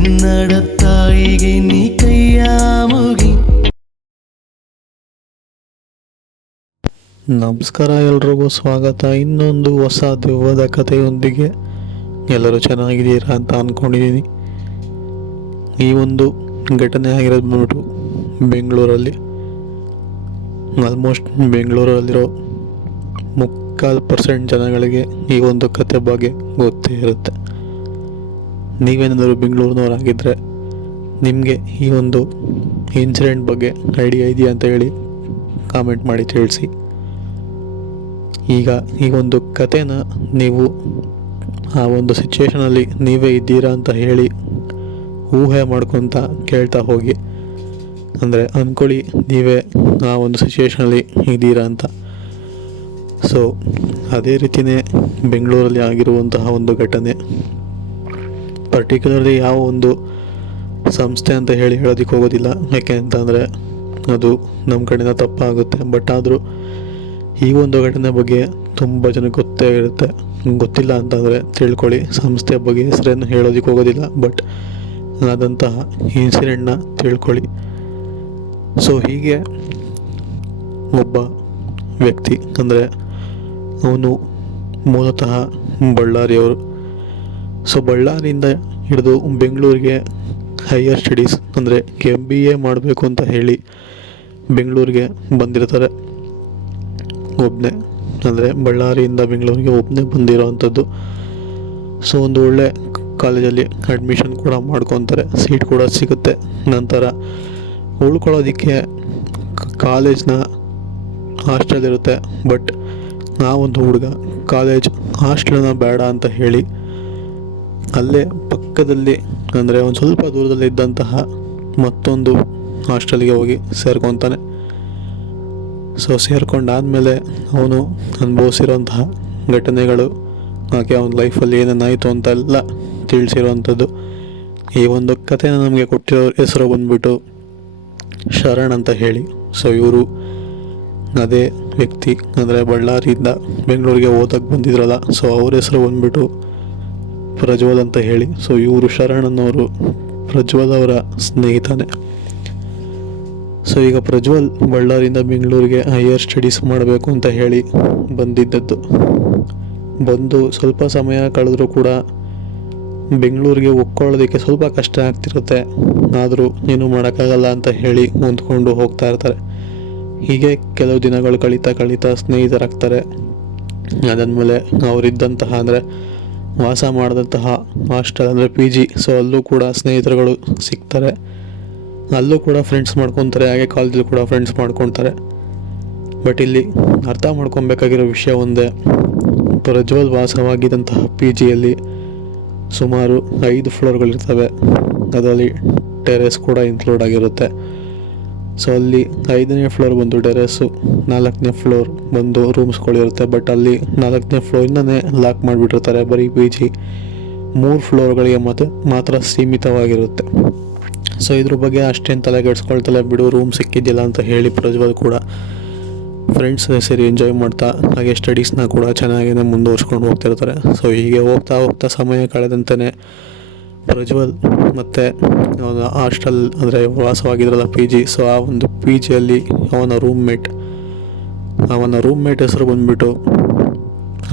ಕನ್ನಡ ತಾಯಿಗೆ ನೀ ಕೈಯ ಮುಗಿ. ನಮಸ್ಕಾರ, ಎಲ್ರಿಗೂ ಸ್ವಾಗತ. ಇನ್ನೊಂದು ಹೊಸ ದೆವ್ವದ ಕಥೆಯೊಂದಿಗೆ. ಎಲ್ಲರೂ ಚೆನ್ನಾಗಿದ್ದೀರಾ ಅಂತ ಅಂದ್ಕೊಂಡಿದ್ದೀನಿ. ಈ ಒಂದು ಘಟನೆ ಆಗಿರೋದು ಬಂದ್ಬಿಟ್ಟು ಬೆಂಗಳೂರಲ್ಲಿ. ಆಲ್ಮೋಸ್ಟ್ ಬೆಂಗಳೂರಲ್ಲಿರೋ 3% ಜನಗಳಿಗೆ ಈ ಒಂದು ಕತೆ ಬಗ್ಗೆ ಗೊತ್ತೇ ಇರುತ್ತೆ. ನೀವೇನಾದರೂ ಬೆಂಗಳೂರಿನವರಾಗಿದ್ದರೆ ನಿಮಗೆ ಈ ಒಂದು ಇನ್ಸಿಡೆಂಟ್ ಬಗ್ಗೆ ಐಡಿಯಾ ಇದೆಯಾ ಅಂತ ಹೇಳಿ ಕಾಮೆಂಟ್ ಮಾಡಿ ತಿಳಿಸಿ. ಈಗ ಈ ಒಂದು ಕಥೆನ ನೀವು ಆ ಒಂದು ಸಿಚುವೇಷನಲ್ಲಿ ನೀವೇ ಇದ್ದೀರಾ ಅಂತ ಹೇಳಿ ಊಹೆ ಮಾಡ್ಕೊತ ಕೇಳ್ತಾ ಹೋಗಿ. ಅಂದರೆ ಅಂದ್ಕೊಳ್ಳಿ ನೀವೇ ಆ ಒಂದು ಸಿಚುವೇಷನಲ್ಲಿ ಇದ್ದೀರಾ ಅಂತ. ಸೊ ಅದೇ ರೀತಿಯೇ ಬೆಂಗಳೂರಲ್ಲಿ ಆಗಿರುವಂತಹ ಒಂದು ಘಟನೆ. ಪರ್ಟಿಕ್ಯುಲರ್ಲಿ ಯಾವ ಒಂದು ಸಂಸ್ಥೆ ಅಂತ ಹೇಳೋದಕ್ಕೆ ಹೋಗೋದಿಲ್ಲ, ಯಾಕೆ ಅಂತಂದರೆ ಅದು ನಮ್ಮ ಕಡೆಯಿಂದ ತಪ್ಪಾಗುತ್ತೆ. ಬಟ್ ಆದರೂ ಈ ಒಂದು ಘಟನೆ ಬಗ್ಗೆ ತುಂಬ ಜನಕ್ಕೆ ಗೊತ್ತೇ ಇರುತ್ತೆ. ಗೊತ್ತಿಲ್ಲ ಅಂತಂದರೆ ತಿಳ್ಕೊಳ್ಳಿ. ಸಂಸ್ಥೆ ಬಗ್ಗೆ ಹೆಸರನ್ನು ಹೇಳೋದಕ್ಕೆ ಹೋಗೋದಿಲ್ಲ, ಬಟ್ ಆದಂತಹ ಇನ್ಸಿಡೆಂಟ್ನ ತಿಳ್ಕೊಳ್ಳಿ. ಸೊ ಹೀಗೆ ಒಬ್ಬ ವ್ಯಕ್ತಿ, ಅಂದರೆ ಅವನು ಮೂಲತಃ ಬಳ್ಳಾರಿಯವರು. ಸೊ ಬಳ್ಳಾರಿಯಿಂದ ಹಿಡಿದು ಬೆಂಗಳೂರಿಗೆ ಹೈಯರ್ ಸ್ಟಡೀಸ್ ಅಂದರೆ MBA ಮಾಡಬೇಕು ಅಂತ ಹೇಳಿ ಬೆಂಗಳೂರಿಗೆ ಬಂದಿರ್ತಾರೆ. ಒಬ್ಬನೇ, ಅಂದರೆ ಬಳ್ಳಾರಿಯಿಂದ ಬೆಂಗಳೂರಿಗೆ ಒಬ್ಬನೇ ಬಂದಿರೋ ಅಂಥದ್ದು. ಸೊ ಒಂದು ಒಳ್ಳೆ ಕಾಲೇಜಲ್ಲಿ ಅಡ್ಮಿಷನ್ ಕೂಡ ಮಾಡ್ಕೊತಾರೆ, ಸೀಟ್ ಕೂಡ ಸಿಗುತ್ತೆ. ನಂತರ ಉಳ್ಕೊಳ್ಳೋದಕ್ಕೆ ಕಾಲೇಜ್ನ ಹಾಸ್ಟೆಲ್ ಇರುತ್ತೆ. ಬಟ್ ಆ ಒಂದು ಹುಡುಗ ಕಾಲೇಜ್ ಹಾಸ್ಟೆಲನ್ನ ಬೇಡ ಅಂತ ಹೇಳಿ ಅಲ್ಲೇ ಪಕ್ಕದಲ್ಲಿ, ಅಂದರೆ ಒಂದು ಸ್ವಲ್ಪ ದೂರದಲ್ಲಿ ಇದ್ದಂತಹ ಮತ್ತೊಂದು ಹಾಸ್ಟೆಲ್ಗೆ ಹೋಗಿ ಸೇರ್ಕೊತಾನೆ. ಸೊ ಸೇರ್ಕೊಂಡಾದಮೇಲೆ ಅವನು ಅನುಭವಿಸಿರೋಂತಹ ಘಟನೆಗಳು, ಹಾಗೆ ಅವನ ಲೈಫಲ್ಲಿ ಏನೇನಾಯಿತು ಅಂತೆಲ್ಲ ತಿಳಿಸಿರೋವಂಥದ್ದು. ಈ ಒಂದು ಕಥೆನ ನಮಗೆ ಕೊಟ್ಟಿರೋ ಹೆಸರು ಬಂದ್ಬಿಟ್ಟು ಶರಣ್ ಅಂತ ಹೇಳಿ. ಸೊ ಇವರು ಅದೇ ವ್ಯಕ್ತಿ, ಅಂದರೆ ಬಳ್ಳಾರಿಯಿಂದ ಬೆಂಗಳೂರಿಗೆ ಓದಕ್ಕೆ ಬಂದಿದ್ರಲ್ಲ, ಸೊ ಅವ್ರ ಹೆಸರು ಬಂದ್ಬಿಟ್ಟು ಪ್ರಜ್ವಲ್ ಅಂತ ಹೇಳಿ. ಸೊ ಇವರು ಶರಣ್ ಅನ್ನೋರು ಪ್ರಜ್ವಲ್ ಅವರ ಸ್ನೇಹಿತನೇ. ಸೊ ಈಗ ಪ್ರಜ್ವಲ್ ಬಳ್ಳಾರಿಯಿಂದ ಬೆಂಗಳೂರಿಗೆ ಹೈಯರ್ ಸ್ಟಡೀಸ್ ಮಾಡಬೇಕು ಅಂತ ಹೇಳಿ ಬಂದಿದ್ದದ್ದು. ಬಂದು ಸ್ವಲ್ಪ ಸಮಯ ಕಳೆದ್ರೂ ಕೂಡ ಬೆಂಗಳೂರಿಗೆ ಒಕ್ಕೊಳ್ಳೋದಕ್ಕೆ ಸ್ವಲ್ಪ ಕಷ್ಟ ಆಗ್ತಿರುತ್ತೆ. ಆದರೂ ಏನೂ ಮಾಡೋಕ್ಕಾಗಲ್ಲ ಅಂತ ಹೇಳಿ ಹೊಂದ್ಕೊಂಡು ಹೋಗ್ತಾ ಇರ್ತಾರೆ. ಹೀಗೆ ಕೆಲವು ದಿನಗಳು ಕಳೀತಾ ಸ್ನೇಹಿತರಾಗ್ತಾರೆ. ಅದಾದಮೇಲೆ ಅವರಿದ್ದಂತಹ, ಅಂದರೆ ವಾಸ ಮಾಡಿದಂತಹ ಹಾಸ್ಟೆಲ್ ಅಂದರೆ PG, ಸೊ ಅಲ್ಲೂ ಕೂಡ ಸ್ನೇಹಿತರುಗಳು ಸಿಗ್ತಾರೆ. ಅಲ್ಲೂ ಕೂಡ ಫ್ರೆಂಡ್ಸ್ ಮಾಡ್ಕೊತಾರೆ, ಹಾಗೆ ಕಾಲೇಜಲ್ಲಿ ಕೂಡ ಫ್ರೆಂಡ್ಸ್ ಮಾಡ್ಕೊತಾರೆ. ಬಟ್ ಇಲ್ಲಿ ಅರ್ಥ ಮಾಡ್ಕೊಬೇಕಾಗಿರೋ ವಿಷಯ ಒಂದೇ. ಪ್ರಜ್ವಲ್ ವಾಸವಾಗಿದ್ದಂತಹ PGಯಲ್ಲಿ ಸುಮಾರು 5 ಫ್ಲೋರ್ಗಳಿರ್ತವೆ. ಅದರಲ್ಲಿ ಟೆರೆಸ್ ಕೂಡ ಇನ್ಕ್ಲೂಡ್ ಆಗಿರುತ್ತೆ. ಸೊ ಅಲ್ಲಿ 5ನೇ ಫ್ಲೋರ್ ಬಂದು ಟೆರೆಸ್ಸು, 4ನೇ ಫ್ಲೋರ್ ಬಂದು ರೂಮ್ಸ್ಗಳಿರುತ್ತೆ. ಬಟ್ ಅಲ್ಲಿ 4ನೇ ಫ್ಲೋರಿಂದನೇ ಲಾಕ್ ಮಾಡಿಬಿಟ್ಟಿರ್ತಾರೆ. ಬರೀ PG 3 ಫ್ಲೋರ್ಗಳಿಗೆ ಮಾತ್ರ ಸೀಮಿತವಾಗಿರುತ್ತೆ. ಸೊ ಇದ್ರ ಬಗ್ಗೆ ಅಷ್ಟೇನು ತಲೆ ಕೆಡಿಸ್ಕೊಳ್ತಲ್ಲ, ಬಿಡು ರೂಮ್ ಸಿಕ್ಕಿದ್ದಿಲ್ಲ ಅಂತ ಹೇಳಿ ಪ್ರಜ್ವಲ್ ಕೂಡ ಫ್ರೆಂಡ್ಸ್ ಸೇರಿ ಎಂಜಾಯ್ ಮಾಡ್ತಾ, ಹಾಗೆ ಸ್ಟಡೀಸ್ನ ಕೂಡ ಚೆನ್ನಾಗೇ ಮುಂದುವರ್ಸ್ಕೊಂಡು ಹೋಗ್ತಿರ್ತಾರೆ. ಸೊ ಹೀಗೆ ಹೋಗ್ತಾ ಸಮಯ ಕಳೆದಂತೆಯೇ ಪ್ರಜ್ವಲ್ ಮತ್ತು ಅವನ ಹಾಸ್ಟೆಲ್, ಅಂದರೆ ವಾಸವಾಗಿದ್ರಲ್ಲ PG, ಸೊ ಆ ಒಂದು PGಯಲ್ಲಿ ಅವನ ರೂಮ್ಮೇಟ್ ಹೆಸರು ಬಂದ್ಬಿಟ್ಟು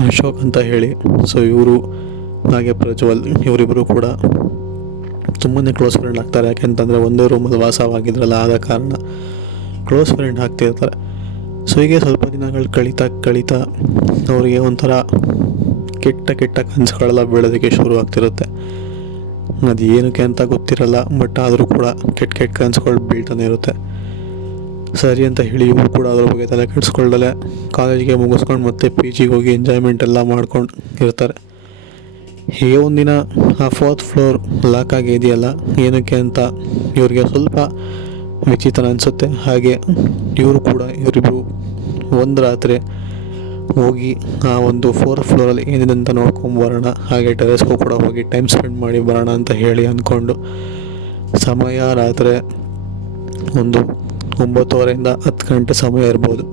ಅಶೋಕ್ ಅಂತ ಹೇಳಿ. ಸೊ ಇವರು ಹಾಗೆ ಪ್ರಜ್ವಲ್ ಇವರಿಬ್ಬರು ಕೂಡ ತುಂಬಾ ಕ್ಲೋಸ್ ಫ್ರೆಂಡ್ ಆಗ್ತಾರೆ. ಯಾಕೆಂತಂದರೆ ಒಂದೇ ರೂಮಲ್ಲಿ ವಾಸವಾಗಿದ್ರಲ್ಲ, ಆದ ಕಾರಣ ಕ್ಲೋಸ್ ಫ್ರೆಂಡ್ ಆಗ್ತಿರ್ತಾರೆ. ಸೊ ಹೀಗೆ ಸ್ವಲ್ಪ ದಿನಗಳು ಕಳೀತಾ ಅವರಿಗೆ ಒಂಥರ ಕೆಟ್ಟ ಕನಸುಗಳೆಲ್ಲ ಬೀಳೋದಕ್ಕೆ ಶುರು ಆಗ್ತಿರುತ್ತೆ. ಅದು ಏನಕ್ಕೆ ಅಂತ ಗೊತ್ತಿರಲ್ಲ, ಬಟ್ ಆದರೂ ಕೂಡ ಕೆಟ್ಟ ಕನಸುಗಳು ಬೀಳ್ತಾನೆ ಇರುತ್ತೆ. ಸರಿ ಅಂತ ಹೇಳಿ ಇವರು ಕೂಡ ಅದ್ರ ಬಗ್ಗೆ ತಲೆ ಕೆಡಿಸ್ಕೊಳ್ಳದೆ ಕಾಲೇಜಿಗೆ ಮುಗಿಸ್ಕೊಂಡು ಮತ್ತೆ PGಗೆ ಹೋಗಿ ಎಂಜಾಯ್ಮೆಂಟ್ ಎಲ್ಲ ಮಾಡ್ಕೊಂಡು ಇರ್ತಾರೆ. ಹೀಗೆ ಒಂದಿನ ಆ 4th ಫ್ಲೋರ್ ಲಾಕ್ ಆಗಿದೆಯಲ್ಲ, ಏನಕ್ಕೆ ಅಂತ ಇವ್ರಿಗೆ ಸ್ವಲ್ಪ ವಿಚಿತ್ರ ಅನಿಸುತ್ತೆ. ಹಾಗೆ ಇವರಿಬ್ಬರು ಒಂದು ರಾತ್ರಿ ಹೋಗಿ ಆ ಒಂದು 4th ಫ್ಲೋರಲ್ಲಿ ಏನಿದೆ ಅಂತ ನೋಡ್ಕೊಂಬರೋಣ, ಹಾಗೆ ಟೆರೆಸ್ಗೂ ಕೂಡ ಹೋಗಿ ಟೈಮ್ ಸ್ಪೆಂಡ್ ಮಾಡಿ ಬರೋಣ ಅಂತ ಹೇಳಿ ಅಂದ್ಕೊಂಡು ಸಮಯ ರಾತ್ರಿ ಒಂದು 9:30 10 ಗಂಟೆ ಸಮಯ ಇರ್ಬೋದು.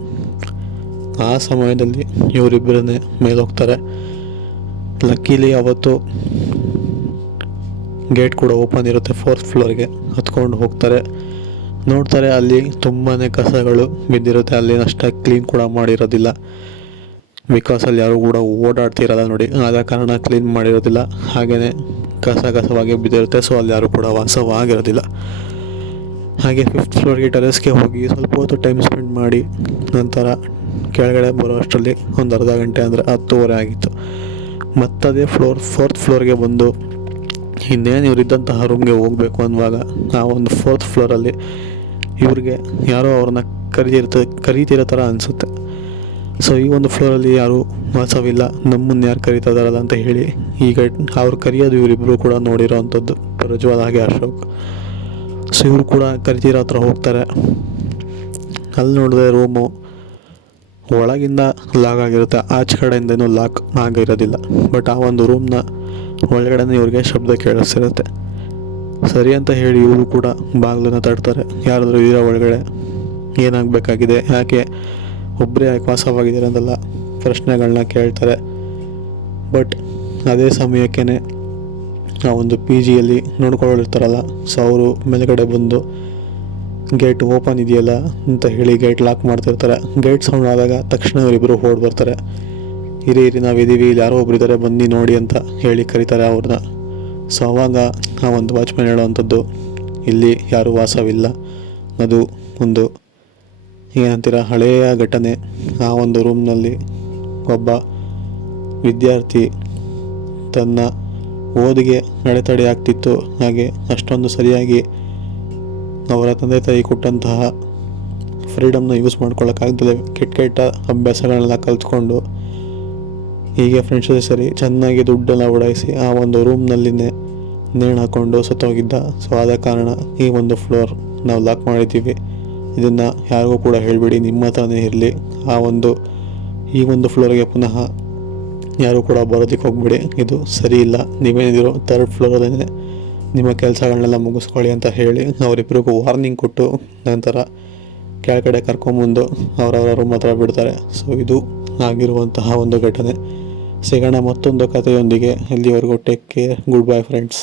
ಆ ಸಮಯದಲ್ಲಿ ಇವರಿಬ್ಬರನ್ನೇ ಮೇಲೆ ಹೋಗ್ತಾರೆ. ಲಕ್ಕೀಲಿ ಅವತ್ತು ಗೇಟ್ ಕೂಡ ಓಪನ್ ಇರುತ್ತೆ 4th ಫ್ಲೋರ್ಗೆ. ಹತ್ಕೊಂಡು ಹೋಗ್ತಾರೆ, ನೋಡ್ತಾರೆ ಅಲ್ಲಿ ತುಂಬಾ ಕಸಗಳು ಬಿದ್ದಿರುತ್ತೆ. ಅಲ್ಲಿ ಅಷ್ಟಾಗಿ ಕ್ಲೀನ್ ಕೂಡ ಮಾಡಿರೋದಿಲ್ಲ, ಬಿಕಾಸ್ ಅಲ್ಲಿ ಯಾರು ಕೂಡ ಓಡಾಡ್ತಿರಲ್ಲ ನೋಡಿ, ಆದ ಕಾರಣ ಕ್ಲೀನ್ ಮಾಡಿರೋದಿಲ್ಲ. ಹಾಗೆಯೇ ಕಸವಾಗಿ ಬಿದ್ದಿರುತ್ತೆ, ಸೊ ಅಲ್ಲಿ ಯಾರು ಕೂಡ ವಾಸವಾಗಿರೋದಿಲ್ಲ. ಹಾಗೆ 5th ಫ್ಲೋರ್ಗೆ ಟೆರೆಸ್ಗೆ ಹೋಗಿ ಸ್ವಲ್ಪ ಹೊತ್ತು ಟೈಮ್ ಸ್ಪೆಂಡ್ ಮಾಡಿ ನಂತರ ಕೆಳಗಡೆ ಬರೋ ಅಷ್ಟರಲ್ಲಿ ಒಂದು ಅರ್ಧ ಗಂಟೆ ಅಂದರೆ 10:30 ಆಗಿತ್ತು. ಮತ್ತದೇ 4th ಫ್ಲೋರ್ಗೆ ಬಂದು ಇನ್ನೇನು ಇವರಿದ್ದಂತಹ ರೂಮ್ಗೆ ಹೋಗಬೇಕು ಅನ್ನುವಾಗ ಆ ಒಂದು 4th ಫ್ಲೋರಲ್ಲಿ ಇವ್ರಿಗೆ ಯಾರೋ ಅವ್ರನ್ನ ಕರೀತಿರೋ ಥರ ಅನಿಸುತ್ತೆ. ಸೊ ಈ ಒಂದು ಫ್ಲೋರಲ್ಲಿ ಯಾರೂ ವಾಸವಿಲ್ಲ, ನಮ್ಮನ್ನು ಯಾರು ಕರೀತಾ ಇದ್ದಾರಲ್ಲ ಅಂತ ಹೇಳಿ ಈಗ ಅವ್ರು ಕರೆಯೋದು ಇವರಿಬ್ಬರು ಕೂಡ ನೋಡಿರೋ ಅಂಥದ್ದು, ಪ್ರಜ್ವಲ್ ಹಾಗೆ ಅಶೋಕ್. ಸೊ ಇವರು ಕೂಡ ಕರಿತಿರೋ ಹತ್ರ ಹೋಗ್ತಾರೆ. ಅಲ್ಲಿ ನೋಡಿದ್ರೆ ರೂಮು ಒಳಗಿಂದ ಲಾಕ್ ಆಗಿರುತ್ತೆ, ಆಚೆ ಕಡೆಯಿಂದನೂ ಲಾಕ್ ಆಗಿರೋದಿಲ್ಲ. ಬಟ್ ಆ ಒಂದು ರೂಮ್ನ ಒಳಗಡೆ ಇವ್ರಿಗೆ ಶಬ್ದ ಕೇಳಿಸ್ತಿರುತ್ತೆ. ಸರಿ ಅಂತ ಹೇಳಿ ಇವರು ಕೂಡ ಬಾಗಿಲನ್ನು ತಡ್ತಾರೆ. ಯಾರಾದರೂ ಇದರ ಒಳಗಡೆ, ಏನಾಗಬೇಕಾಗಿದೆ, ಯಾಕೆ ಒಬ್ಬರೇ ಯಾಕೆ ವಾಸವಾಗಿದ್ದಾರೆ ಅಂತೆಲ್ಲ ಪ್ರಶ್ನೆಗಳನ್ನ ಕೇಳ್ತಾರೆ. ಬಟ್ ಅದೇ ಸಮಯಕ್ಕೇ ಆ ಒಂದು ಪಿ ಜಿಯಲ್ಲಿ ನೋಡ್ಕೊಳ್ಳಿರ್ತಾರಲ್ಲ, ಸೊ ಅವರು ಮೇಲ್ಗಡೆ ಬಂದು ಗೇಟ್ ಓಪನ್ ಇದೆಯಲ್ಲ ಅಂತ ಹೇಳಿ ಗೇಟ್ ಲಾಕ್ ಮಾಡ್ತಿರ್ತಾರೆ. ಗೇಟ್ ಸೌಂಡ್ ಆದಾಗ ತಕ್ಷಣ ಇವರಿಬ್ಬರು ಓಡಿ ಬರ್ತಾರೆ. ಇರಿ ನಾವಿದ್ದೀವಿ, ಇಲ್ಲಿ ಯಾರೋ ಒಬ್ರು ಇದ್ದಾರೆ, ಬನ್ನಿ ನೋಡಿ ಅಂತ ಹೇಳಿ ಕರೀತಾರೆ ಅವ್ರನ್ನ. ಸೊ ಆವಾಗ ಆ ಒಂದು ವಾಚ್ಮ್ಯಾನ್ ಹೇಳೋವಂಥದ್ದು, ಇಲ್ಲಿ ಯಾರೂ ವಾಸವಿಲ್ಲ, ಅದು ಒಂದು ಏನಂತೀರ ಹಳೆಯ ಘಟನೆ. ಆ ಒಂದು ರೂಮ್ನಲ್ಲಿ ಒಬ್ಬ ವಿದ್ಯಾರ್ಥಿ ತನ್ನ ಓದಿಗೆ ಅಡೆತಡೆ ಆಗ್ತಿತ್ತು, ಹಾಗೆ ಅಷ್ಟೊಂದು ಸರಿಯಾಗಿ ಅವರ ತಂದೆ ತಾಯಿ ಕೊಟ್ಟಂತಹ ಫ್ರೀಡಮ್ನ ಯೂಸ್ ಮಾಡ್ಕೊಳ್ಳೋಕ್ಕಾಗ್ತದೆ, ಕೆಟ್ಟ ಅಭ್ಯಾಸಗಳನ್ನೆಲ್ಲ ಕಲ್ತ್ಕೊಂಡು ಹೀಗೆ ಫ್ರೆಂಡ್ಸ್ ಜೊತೆ ಸರಿ ಚೆನ್ನಾಗಿ ದುಡ್ಡೆಲ್ಲ ಉಡಾಯಿಸಿ ಆ ಒಂದು ರೂಮ್ನಲ್ಲಿನೇ ನೇಣು ಹಾಕ್ಕೊಂಡು ಸತ್ತೋಗಿದ್ದ. ಸೊ ಆದ ಕಾರಣ ಈ ಒಂದು ಫ್ಲೋರ್ ನಾವು ಲಾಕ್ ಮಾಡಿದ್ದೀವಿ, ಇದನ್ನು ಯಾರಿಗೂ ಕೂಡ ಹೇಳಿಬಿಡಿ, ನಿಮ್ಮ ಹತ್ರನೇ ಇರಲಿ. ಈ ಒಂದು ಫ್ಲೋರ್ಗೆ ಪುನಃ ಯಾರೂ ಕೂಡ ಬರೋದಕ್ಕೆ ಹೋಗ್ಬಿಡಿ, ಇದು ಸರಿ ಇಲ್ಲ, ನೀವೇನಿದಿರೋ 3rd ಫ್ಲೋರಲ್ಲೇ ನಿಮ್ಮ ಕೆಲಸಗಳನ್ನೆಲ್ಲ ಮುಗಿಸ್ಕೊಳ್ಳಿ ಅಂತ ಹೇಳಿ ಅವರಿಬ್ಬರಿಗೂ ವಾರ್ನಿಂಗ್ ಕೊಟ್ಟು ನಂತರ ಕೆಳಗಡೆ ಕರ್ಕೊಂಬಂದು ಅವರವರ ರೂಮ್ ಹತ್ರ ಬಿಡ್ತಾರೆ. ಸೊ ಇದು ಆಗಿರುವಂತಹ ಒಂದು ಘಟನೆ. ಸಿಗೋಣ ಮತ್ತೊಂದು ಕಥೆಯೊಂದಿಗೆ. ಇಲ್ಲಿವರೆಗೂ take care, good bye friends.